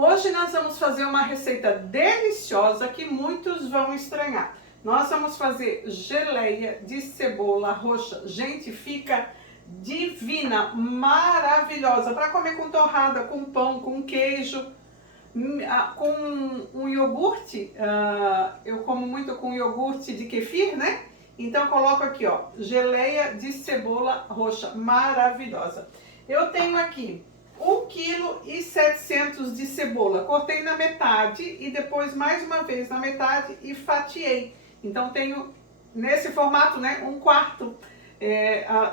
Hoje nós vamos fazer uma receita deliciosa que muitos vão estranhar. Nós vamos fazer geleia de cebola roxa. Gente, fica divina, maravilhosa, para comer com torrada, com pão, com queijo, com um iogurte. Eu como muito com iogurte de kefir, né? Então eu coloco aqui, ó, geleia de cebola roxa, maravilhosa. Eu tenho aqui 1,7 kg de cebola, cortei na metade e depois mais uma vez na metade e fatiei. Então tenho nesse formato, né, 1/4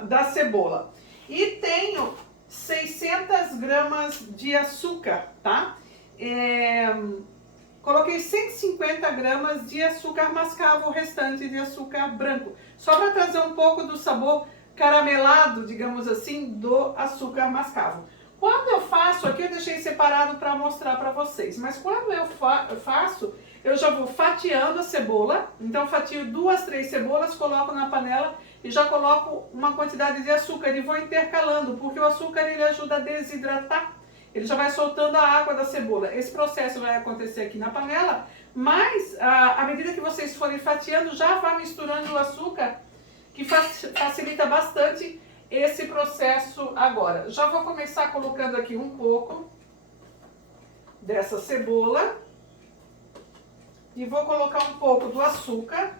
da cebola. E tenho 600 gramas de açúcar, tá? Coloquei 150 gramas de açúcar mascavo, o restante de açúcar branco, só para trazer um pouco do sabor caramelado, digamos assim, do açúcar mascavo. Quando eu faço aqui, eu deixei separado para mostrar para vocês, mas quando eu faço, eu já vou fatiando a cebola. Então fatio 2, 3 cebolas, coloco na panela e já coloco uma quantidade de açúcar e vou intercalando, porque o açúcar ele ajuda a desidratar. Ele já vai soltando a água da cebola. Esse processo vai acontecer aqui na panela, mas à medida que vocês forem fatiando, já vá misturando o açúcar, que facilita bastante esse processo agora. Já vou começar colocando aqui um pouco dessa cebola e vou colocar um pouco do açúcar.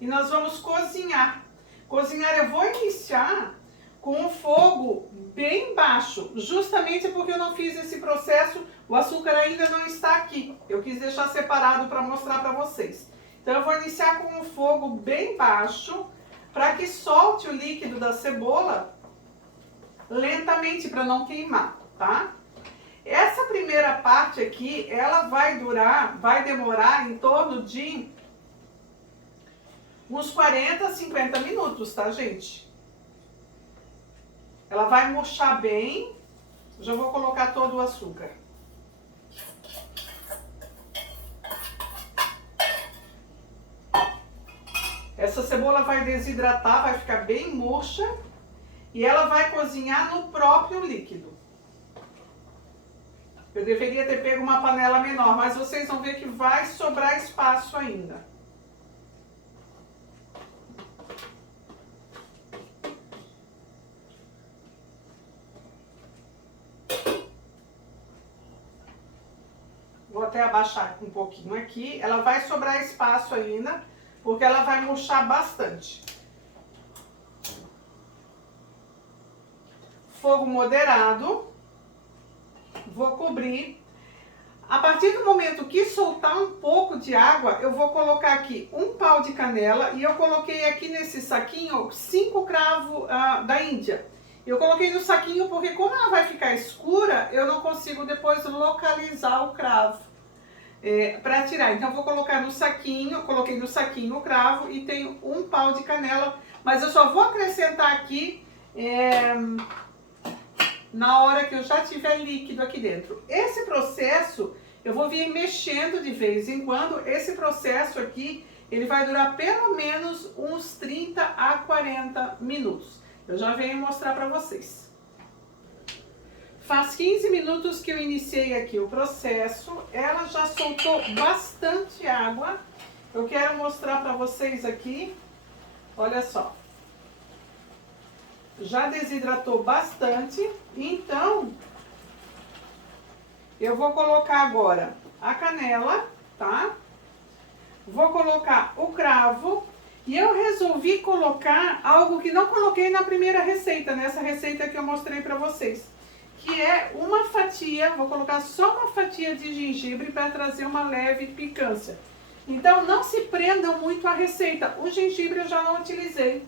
E nós vamos cozinhar. Cozinhar eu vou iniciar com o fogo bem baixo, justamente porque eu não fiz esse processo, o açúcar ainda não está aqui. Eu quis deixar separado para mostrar para vocês. Então eu vou iniciar com o fogo bem baixo, para que solte o líquido da cebola lentamente, para não queimar, tá? Essa primeira parte aqui, ela vai demorar em torno de uns 40, 50 minutos, tá, gente? Ela vai murchar bem. Já vou colocar todo o açúcar. Essa cebola vai desidratar, vai ficar bem murcha e ela vai cozinhar no próprio líquido. Eu deveria ter pego uma panela menor, mas vocês vão ver que vai sobrar espaço ainda. Vou até abaixar um pouquinho aqui. Ela vai sobrar espaço ainda, porque ela vai murchar bastante. Fogo moderado. Vou cobrir. A partir do momento que soltar um pouco de água, eu vou colocar aqui um pau de canela. E eu coloquei aqui nesse saquinho 5 cravos da Índia. Eu coloquei no saquinho porque como ela vai ficar escura, eu não consigo depois localizar o cravo para tirar. Então eu vou colocar no saquinho, coloquei no saquinho o cravo e tenho um pau de canela, mas eu só vou acrescentar aqui na hora que eu já tiver líquido aqui dentro. Esse processo eu vou vir mexendo de vez em quando. Esse processo aqui, ele vai durar pelo menos uns 30 a 40 minutos. Eu já venho mostrar para vocês. Faz 15 minutos que eu iniciei aqui o processo. Ela já soltou bastante água. Eu quero mostrar para vocês aqui. Olha só. Já desidratou bastante. Então, eu vou colocar agora a canela, tá? Vou colocar o cravo. E eu resolvi colocar algo que não coloquei na primeira receita, nessa receita que eu mostrei para vocês. Que é uma fatia, vou colocar só uma fatia de gengibre para trazer uma leve picância. Então não se prendam muito à receita. O gengibre eu já não utilizei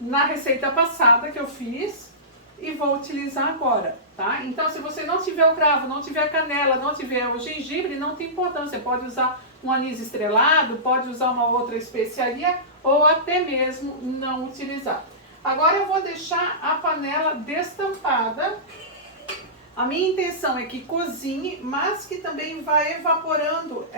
na receita passada que eu fiz e vou utilizar agora, tá? Então se você não tiver o cravo, não tiver a canela, não tiver o gengibre, não tem importância. Você pode usar um anis estrelado, pode usar uma outra especiaria ou até mesmo não utilizar. Agora eu vou deixar a panela destampada. A minha intenção é que cozinhe, mas que também vai evaporando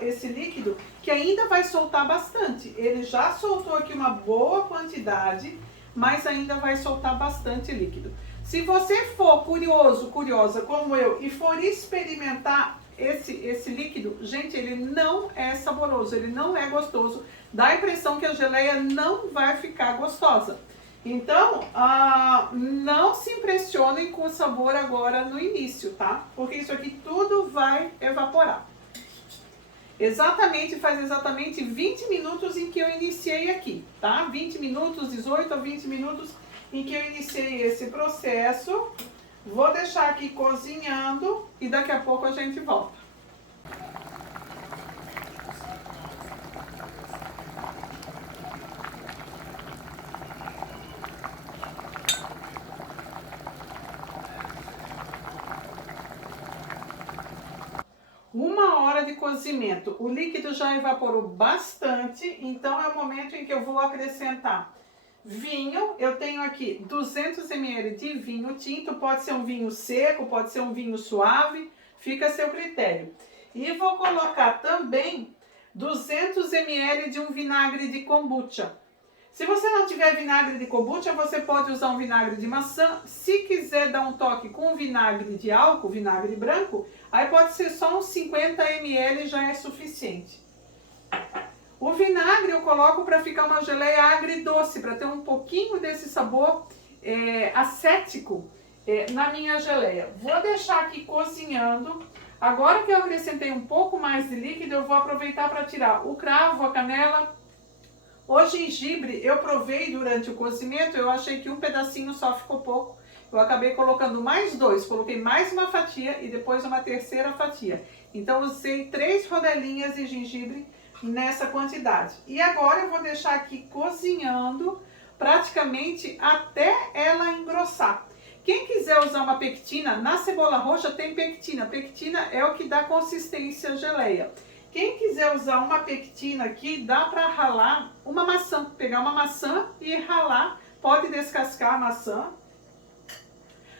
esse líquido, que ainda vai soltar bastante. Ele já soltou aqui uma boa quantidade, mas ainda vai soltar bastante líquido. Se você for curioso, curiosa como eu e for experimentar esse líquido, gente, ele não é saboroso, ele não é gostoso. Dá a impressão que a geleia não vai ficar gostosa. Então, não se impressionem com o sabor agora no início, tá? Porque isso aqui tudo vai evaporar. Faz exatamente 20 minutos em que eu iniciei aqui, tá? 20 minutos, 18 a 20 minutos em que eu iniciei esse processo. Vou deixar aqui cozinhando e daqui a pouco a gente volta. Uma hora de cozimento, o líquido já evaporou bastante, então é o momento em que eu vou acrescentar vinho. Eu tenho aqui 200 ml de vinho tinto, pode ser um vinho seco, pode ser um vinho suave, fica a seu critério. E vou colocar também 200 ml de um vinagre de kombucha. Se você não tiver vinagre de kombucha, você pode usar um vinagre de maçã. Se quiser dar um toque com vinagre de álcool, vinagre branco, aí pode ser só uns 50 ml, já é suficiente. O vinagre eu coloco para ficar uma geleia agridoce, para ter um pouquinho desse sabor acético na minha geleia. Vou deixar aqui cozinhando. Agora que eu acrescentei um pouco mais de líquido, eu vou aproveitar para tirar o cravo, a canela. O gengibre eu provei durante o cozimento, eu achei que um pedacinho só ficou pouco. Eu acabei colocando mais 2, coloquei mais uma fatia e depois uma terceira fatia. Então usei 3 rodelinhas de gengibre nessa quantidade. E agora eu vou deixar aqui cozinhando praticamente até ela engrossar. Quem quiser usar uma pectina, na cebola roxa tem pectina. Pectina é o que dá consistência à geleia. Quem quiser usar uma pectina aqui, dá para ralar uma maçã. Pegar uma maçã e ralar. Pode descascar a maçã.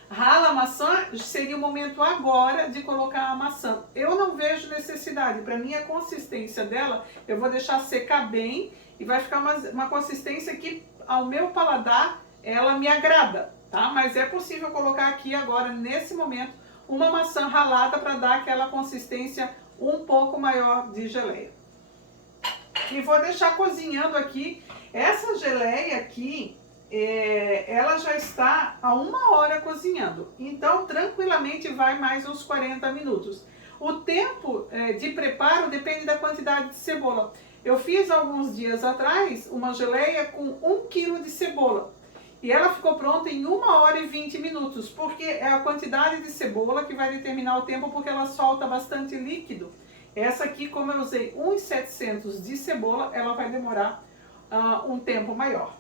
Rala a maçã, seria o momento agora de colocar a maçã. Eu não vejo necessidade. Para mim, a consistência dela, eu vou deixar secar bem e vai ficar uma consistência que, ao meu paladar, ela me agrada, tá? Mas é possível colocar aqui agora, nesse momento, uma maçã ralada para dar aquela consistência um pouco maior de geleia. E vou deixar cozinhando aqui. Essa geleia aqui, ela já está há 1 hora cozinhando. Então, tranquilamente vai mais uns 40 minutos. O tempo de preparo depende da quantidade de cebola. Eu fiz alguns dias atrás uma geleia com 1 kg de cebola. E ela ficou pronta em 1 hora e 20 minutos, porque é a quantidade de cebola que vai determinar o tempo, porque ela solta bastante líquido. Essa aqui, como eu usei 1.700 de cebola, ela vai demorar um tempo maior.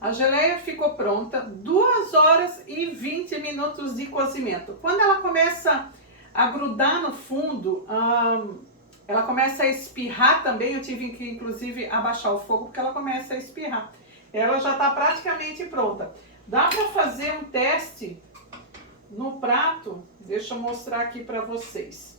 A geleia ficou pronta, 2 horas e 20 minutos de cozimento. Quando ela começa a grudar no fundo, ela começa a espirrar também. Eu tive que, inclusive, abaixar o fogo porque ela começa a espirrar. Ela já está praticamente pronta. Dá para fazer um teste no prato. Deixa eu mostrar aqui para vocês.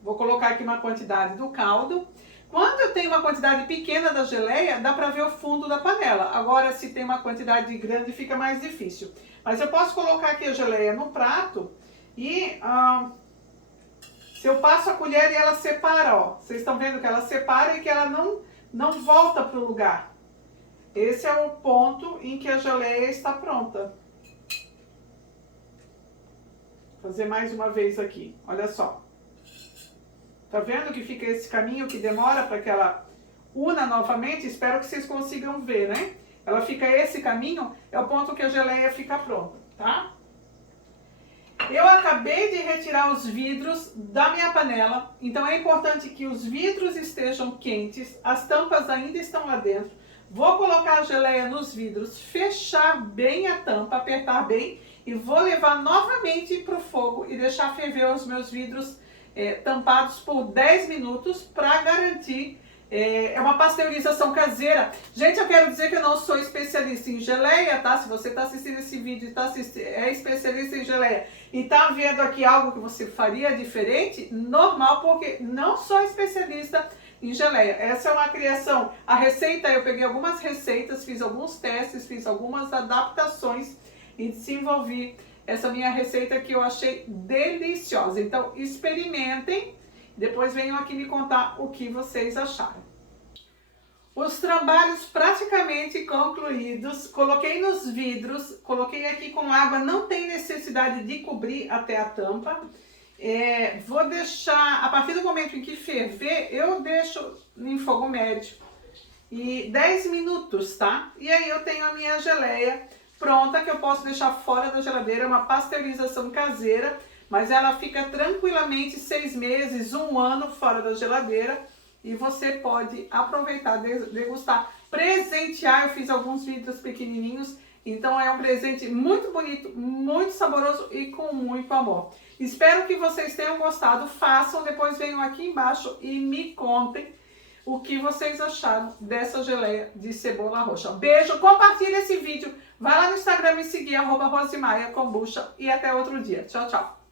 Vou colocar aqui uma quantidade do caldo. Quando eu tenho uma quantidade pequena da geleia, dá para ver o fundo da panela. Agora, se tem uma quantidade grande, fica mais difícil. Mas eu posso colocar aqui a geleia no prato e se eu passo a colher e ela separa, ó. Vocês estão vendo que ela separa e que ela não volta para o lugar. Esse é o ponto em que a geleia está pronta. Vou fazer mais uma vez aqui, olha só. Tá vendo que fica esse caminho que demora para que ela una novamente? Espero que vocês consigam ver, né? Ela fica esse caminho, é o ponto que a geleia fica pronta, tá? Eu acabei de retirar os vidros da minha panela, então é importante que os vidros estejam quentes, as tampas ainda estão lá dentro. Vou colocar a geleia nos vidros, fechar bem a tampa, apertar bem e vou levar novamente para o fogo e deixar ferver os meus vidros tampados por 10 minutos para garantir É uma pasteurização caseira. Gente, eu quero dizer que eu não sou especialista em geleia, tá? Se você está assistindo esse vídeo e é especialista em geleia e tá vendo aqui algo que você faria diferente, normal, porque não sou especialista em geleia. Essa é uma criação. A receita, eu peguei algumas receitas, fiz alguns testes, fiz algumas adaptações e desenvolvi essa minha receita que eu achei deliciosa. Então, experimentem. Depois venham aqui me contar o que vocês acharam. Os trabalhos praticamente concluídos. Coloquei nos vidros, coloquei aqui com água, não tem necessidade de cobrir até a tampa. Vou deixar, a partir do momento em que ferver, eu deixo em fogo médio. E 10 minutos, tá? E aí eu tenho a minha geleia pronta, que eu posso deixar fora da geladeira, é uma pasteurização caseira. Mas ela fica tranquilamente 6 meses, 1 ano fora da geladeira e você pode aproveitar, degustar, presentear. Eu fiz alguns vidros pequenininhos, então é um presente muito bonito, muito saboroso e com muito amor. Espero que vocês tenham gostado, façam, depois venham aqui embaixo e me contem o que vocês acharam dessa geleia de cebola roxa. Beijo, compartilhe esse vídeo, vai lá no Instagram me seguir, @rosemaiakombucha e até outro dia. Tchau, tchau.